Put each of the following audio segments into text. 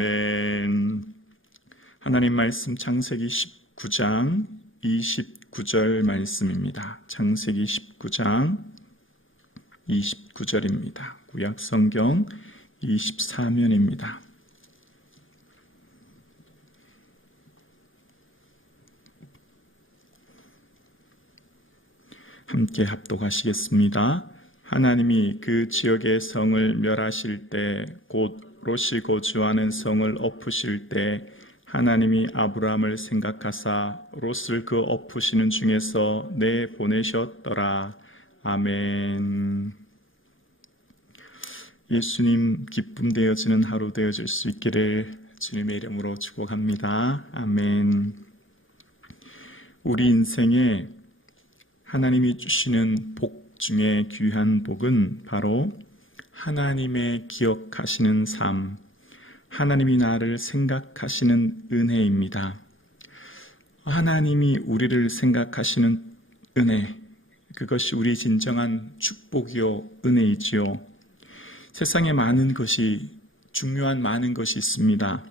아멘. 하나님 말씀 창세기 19장 29절 말씀입니다. 창세기 19장 29절입니다. 구약성경 24면입니다. 함께 합독하시겠습니다. 하나님이 그 지역의 성을 멸하실 때 곧 롯이 거주하는 성을 엎으실 때 하나님이 아브라함을 생각하사 롯을 그 엎으시는 중에서 내보내셨더라. 아멘. 예수님 기쁨 되어지는 하루 되어질 수 있기를 주님의 이름으로 축복합니다. 아멘. 우리 인생에 하나님이 주시는 복 중에 귀한 복은 바로 하나님의 기억하시는 삶, 하나님이 나를 생각하시는 은혜입니다. 하나님이 우리를 생각하시는 은혜, 그것이 우리 진정한 축복이요 은혜이지요. 세상에 많은 것이, 중요한 많은 것이 있습니다.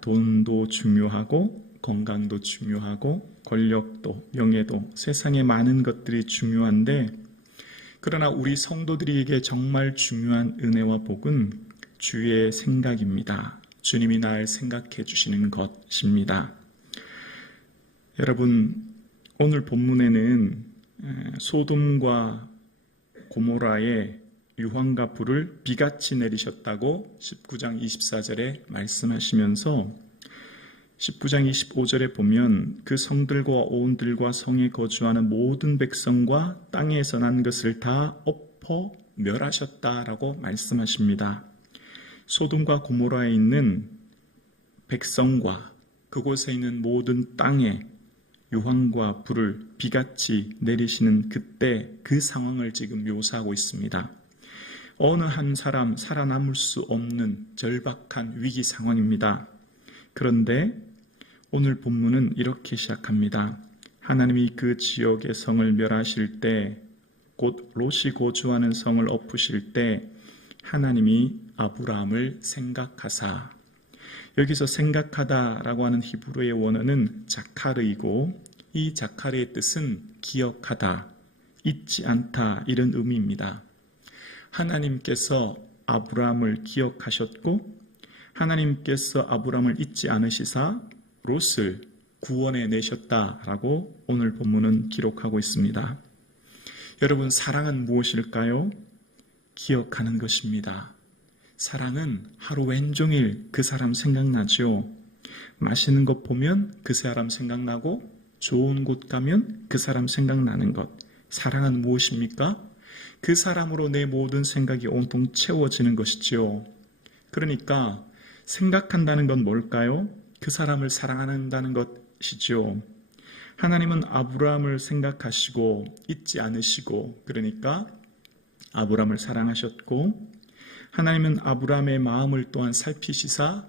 돈도 중요하고 건강도 중요하고 권력도 명예도, 세상에 많은 것들이 중요한데, 그러나 우리 성도들에게 정말 중요한 은혜와 복은 주의 생각입니다. 주님이 날 생각해 주시는 것입니다. 여러분, 오늘 본문에는 소돔과 고모라의 유황과 불을 비같이 내리셨다고 19장 24절에 말씀하시면서 19장 25절에 보면 그 성들과 오온들과 성에 거주하는 모든 백성과 땅에서 난 것을 다 엎어 멸하셨다라고 말씀하십니다. 소돔과 고모라에 있는 백성과 그곳에 있는 모든 땅에 유황과 불을 비같이 내리시는 그때 그 상황을 지금 묘사하고 있습니다. 어느 한 사람 살아남을 수 없는 절박한 위기 상황입니다. 그런데 오늘 본문은 이렇게 시작합니다. 하나님이 그 지역의 성을 멸하실 때, 곧 롯이 거주하는 성을 엎으실 때 하나님이 아브라함을 생각하사, 여기서 생각하다라고 하는 히브리어의 원어는 자카르이고 이 자카르의 뜻은 기억하다, 잊지 않다 이런 의미입니다. 하나님께서 아브라함을 기억하셨고 하나님께서 아브라함을 잊지 않으시사 롯을 구원해 내셨다라고 오늘 본문은 기록하고 있습니다. 여러분, 사랑은 무엇일까요? 기억하는 것입니다. 사랑은 하루 왼종일 그 사람 생각나죠. 맛있는 것 보면 그 사람 생각나고 좋은 곳 가면 그 사람 생각나는 것. 사랑은 무엇입니까? 그 사람으로 내 모든 생각이 온통 채워지는 것이죠. 그러니까 생각한다는 건 뭘까요? 그 사람을 사랑한다는 것이죠. 하나님은 아브라함을 생각하시고 잊지 않으시고, 그러니까 아브라함을 사랑하셨고, 하나님은 아브라함의 마음을 또한 살피시사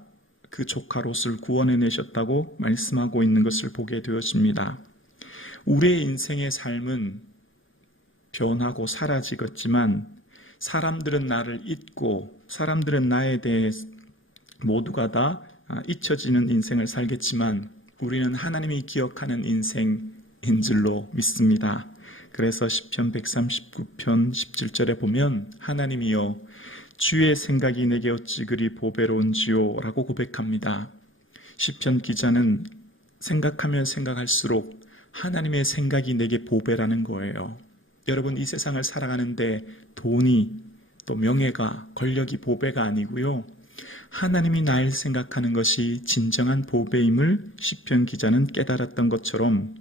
그 조카 롯을 구원해내셨다고 말씀하고 있는 것을 보게 되었습니다. 우리의 인생의 삶은 변하고 사라지겠지만 사람들은 나를 잊고 사람들은 나에 대해 모두가 다 잊혀지는 인생을 살겠지만 우리는 하나님이 기억하는 인생인 줄로 믿습니다. 그래서 시편 139편 17절에 보면 하나님이여 주의 생각이 내게 어찌 그리 보배로운지요 라고 고백합니다. 시편 기자는 생각하면 생각할수록 하나님의 생각이 내게 보배라는 거예요. 여러분, 이 세상을 살아가는데 돈이 또 명예가 권력이 보배가 아니고요, 하나님이 날 생각하는 것이 진정한 보배임을 시편 기자는 깨달았던 것처럼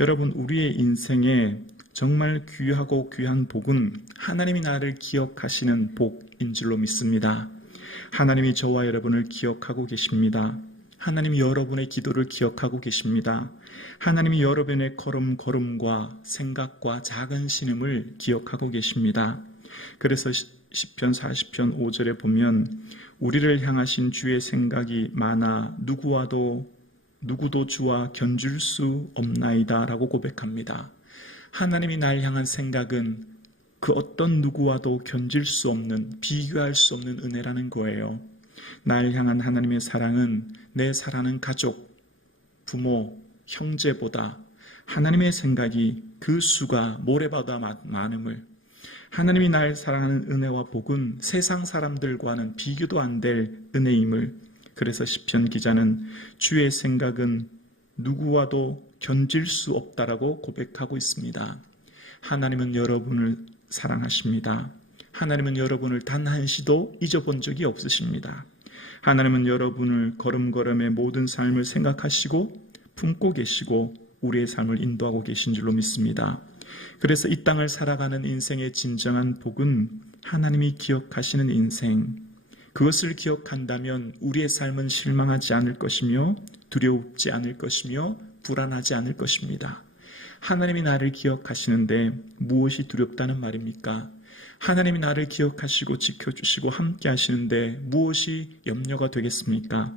여러분, 우리의 인생에 정말 귀하고 귀한 복은 하나님이 나를 기억하시는 복인 줄로 믿습니다. 하나님이 저와 여러분을 기억하고 계십니다. 하나님이 여러분의 기도를 기억하고 계십니다. 하나님이 여러분의 걸음걸음과 생각과 작은 신음을 기억하고 계십니다. 그래서 시편 40편 5절에 보면 우리를 향하신 주의 생각이 많아 누구도 주와 견줄 수 없나이다 라고 고백합니다. 하나님이 날 향한 생각은 그 어떤 누구와도 견질 수 없는, 비교할 수 없는 은혜라는 거예요. 날 향한 하나님의 사랑은 내 사랑하는 가족, 부모, 형제보다 하나님의 생각이 그 수가 모래보다 많음을, 하나님이 날 사랑하는 은혜와 복은 세상 사람들과는 비교도 안 될 은혜임을, 그래서 시편 기자는 주의 생각은 누구와도 견질 수 없다라고 고백하고 있습니다. 하나님은 여러분을 사랑하십니다. 하나님은 여러분을 단 한시도 잊어본 적이 없으십니다. 하나님은 여러분을 걸음걸음의 모든 삶을 생각하시고 품고 계시고 우리의 삶을 인도하고 계신 줄로 믿습니다. 그래서 이 땅을 살아가는 인생의 진정한 복은 하나님이 기억하시는 인생, 그것을 기억한다면 우리의 삶은 실망하지 않을 것이며 두려움지 않을 것이며 불안하지 않을 것입니다. 하나님이 나를 기억하시는데 무엇이 두렵다는 말입니까? 하나님이 나를 기억하시고 지켜주시고 함께 하시는데 무엇이 염려가 되겠습니까?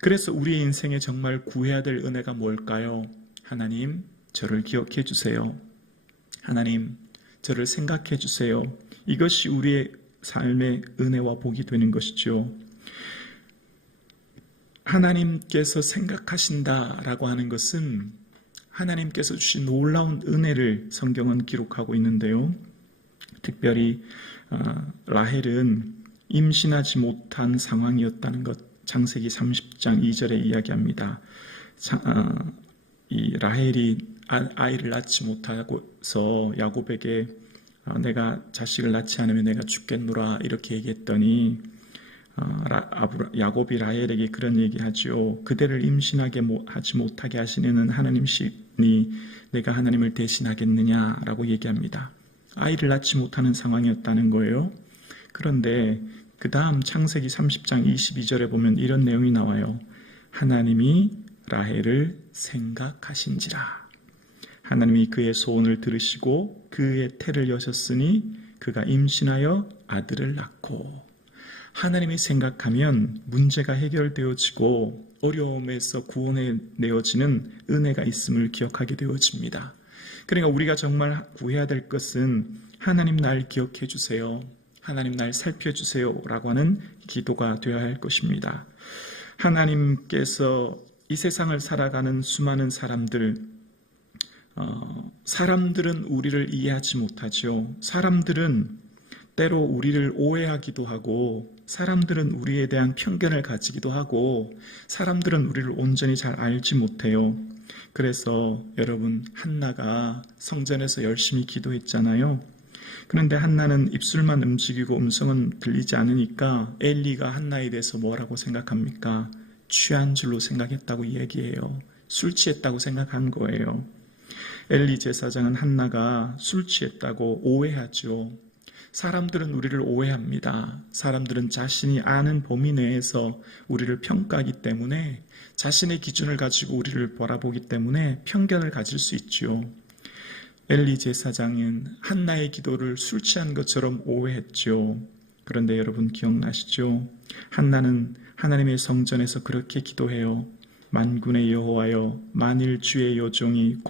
그래서 우리의 인생에 정말 구해야 될 은혜가 뭘까요? 하나님, 저를 기억해 주세요. 하나님, 저를 생각해 주세요. 이것이 우리의 삶의 은혜와 복이 되는 것이죠. 하나님께서 생각하신다라고 하는 것은 하나님께서 주신 놀라운 은혜를 성경은 기록하고 있는데요. 특별히 라헬은 임신하지 못한 상황이었다는 것, 창세기 30장 2절에 이야기합니다. 이 라헬이 아이를 낳지 못하고서 야곱에게 내가 자식을 낳지 않으면 내가 죽겠노라 이렇게 얘기했더니 야곱이 라헬에게 그런 얘기하죠. 그대를 임신하게 하지 못하게 하시는 하나님이시니 내가 하나님을 대신하겠느냐라고 얘기합니다. 아이를 낳지 못하는 상황이었다는 거예요. 그런데 그 다음 창세기 30장 22절에 보면 이런 내용이 나와요. 하나님이 라헬을 생각하신지라. 하나님이 그의 소원을 들으시고 그의 태를 여셨으니 그가 임신하여 아들을 낳고. 하나님이 생각하면 문제가 해결되어지고 어려움에서 구원해내어지는 은혜가 있음을 기억하게 되어집니다. 그러니까 우리가 정말 구해야 될 것은 하나님 날 기억해 주세요. 하나님 날 살펴주세요 라고 하는 기도가 되어야 할 것입니다. 하나님께서 이 세상을 살아가는 수많은 사람들은 우리를 이해하지 못하죠. 사람들은 때로 우리를 오해하기도 하고, 사람들은 우리에 대한 편견을 가지기도 하고, 사람들은 우리를 온전히 잘 알지 못해요. 그래서 여러분, 한나가 성전에서 열심히 기도했잖아요. 그런데 한나는 입술만 움직이고 음성은 들리지 않으니까 엘리가 한나에 대해서 뭐라고 생각합니까? 취한 줄로 생각했다고 얘기해요. 술 취했다고 생각한 거예요. 엘리 제사장은 한나가 술 취했다고 오해하죠. 사람들은 우리를 오해합니다. 사람들은 자신이 아는 범위 내에서 우리를 평가하기 때문에, 자신의 기준을 가지고 우리를 바라보기 때문에 편견을 가질 수 있죠. 엘리 제사장은 한나의 기도를 술 취한 것처럼 오해했죠. 그런데 여러분 기억나시죠? 한나는 하나님의 성전에서 그렇게 기도해요. 만군의 여호와여, 만일 주의 여종의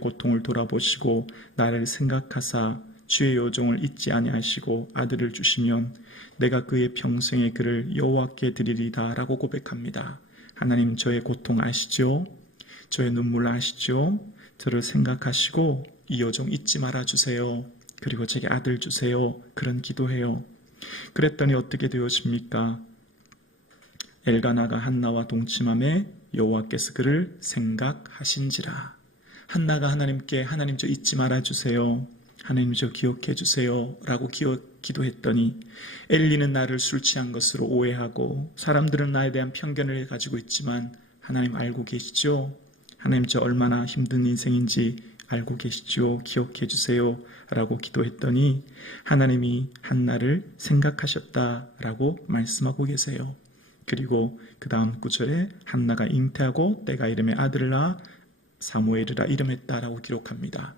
고통을 돌아보시고 나를 생각하사 주의 여종을 잊지 아니하시고 아들을 주시면 내가 그의 평생의 그를 여호와께 드리리다 라고 고백합니다. 하나님, 저의 고통 아시죠? 저의 눈물 아시죠? 저를 생각하시고 이 여종 잊지 말아주세요. 그리고 제게 아들 주세요. 그런 기도해요. 그랬더니 어떻게 되어집니까? 엘가나가 한나와 동침함에 여호와께서 그를 생각하신지라. 한나가 하나님께 하나님 저 잊지 말아주세요. 하나님 저 기억해 주세요 라고 기도했더니 엘리는 나를 술 취한 것으로 오해하고 사람들은 나에 대한 편견을 가지고 있지만 하나님 알고 계시죠? 하나님 저 얼마나 힘든 인생인지 알고 계시죠? 기억해 주세요 라고 기도했더니 하나님이 한나를 생각하셨다라고 말씀하고 계세요. 그리고 그 다음 구절에 한나가 잉태하고 때가 이름에 아들을 낳아 사무엘이라 이름했다라고 기록합니다.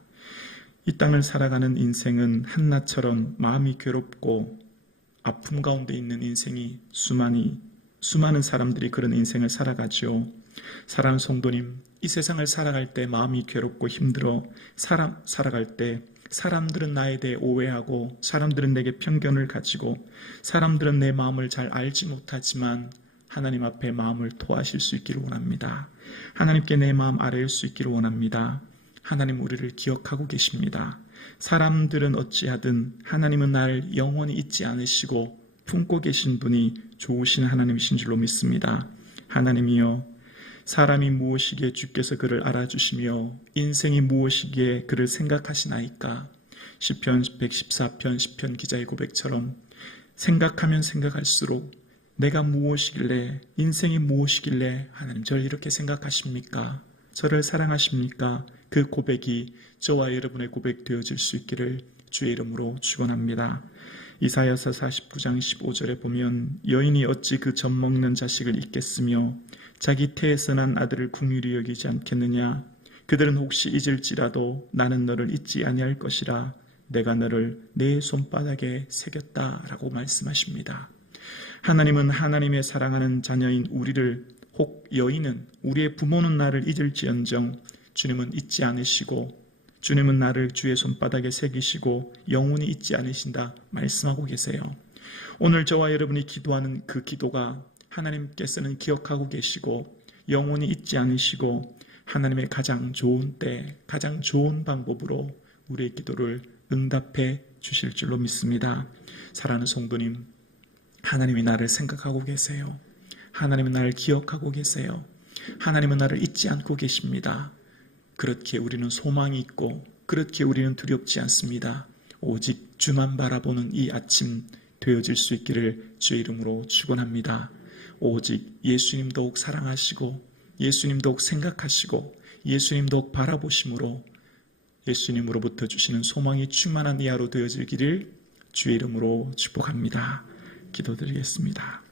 이 땅을 살아가는 인생은 한나처럼 마음이 괴롭고 아픔 가운데 있는 인생이 수많은 사람들이 그런 인생을 살아가죠. 사랑하는 성도님, 이 세상을 살아갈 때 마음이 괴롭고 힘들어 살아갈 때 사람들은 나에 대해 오해하고 사람들은 내게 편견을 가지고 사람들은 내 마음을 잘 알지 못하지만 하나님 앞에 마음을 토하실 수 있기를 원합니다. 하나님께 내 마음 아뢰일 수 있기를 원합니다. 하나님 우리를 기억하고 계십니다. 사람들은 어찌하든 하나님은 나를 영원히 잊지 않으시고 품고 계신 분이 좋으신 하나님이신 줄로 믿습니다. 하나님이여, 사람이 무엇이기에 주께서 그를 알아주시며 인생이 무엇이기에 그를 생각하시나이까. 시편 114편 시편 기자의 고백처럼 생각하면 생각할수록 내가 무엇이길래, 인생이 무엇이길래 하나님 저를 이렇게 생각하십니까? 저를 사랑하십니까? 그 고백이 저와 여러분의 고백 되어질 수 있기를 주의 이름으로 축원합니다. 이사야서 49장 15절에 보면 여인이 어찌 그 젖 먹는 자식을 잊겠으며 자기 태에서 난 아들을 긍휼히 여기지 않겠느냐. 그들은 혹시 잊을지라도 나는 너를 잊지 아니할 것이라. 내가 너를 내 손바닥에 새겼다라고 말씀하십니다. 하나님은 하나님의 사랑하는 자녀인 우리를, 혹 여인은 우리의 부모는 나를 잊을지언정 주님은 잊지 않으시고 주님은 나를 주의 손바닥에 새기시고 영원히 잊지 않으신다 말씀하고 계세요. 오늘 저와 여러분이 기도하는 그 기도가 하나님께서는 기억하고 계시고 영원히 잊지 않으시고 하나님의 가장 좋은 때, 가장 좋은 방법으로 우리의 기도를 응답해 주실 줄로 믿습니다. 사랑하는 성도님, 하나님이 나를 생각하고 계세요. 하나님은 나를 기억하고 계세요. 하나님은 나를 잊지 않고 계십니다. 그렇게 우리는 소망이 있고 그렇게 우리는 두렵지 않습니다. 오직 주만 바라보는 이 아침 되어질 수 있기를 주의 이름으로 축원합니다. 오직 예수님 더욱 사랑하시고 예수님 더욱 생각하시고 예수님 더욱 바라보심으로 예수님으로부터 주시는 소망이 충만한 이 하루 되어지기를 주의 이름으로 축복합니다. 기도드리겠습니다.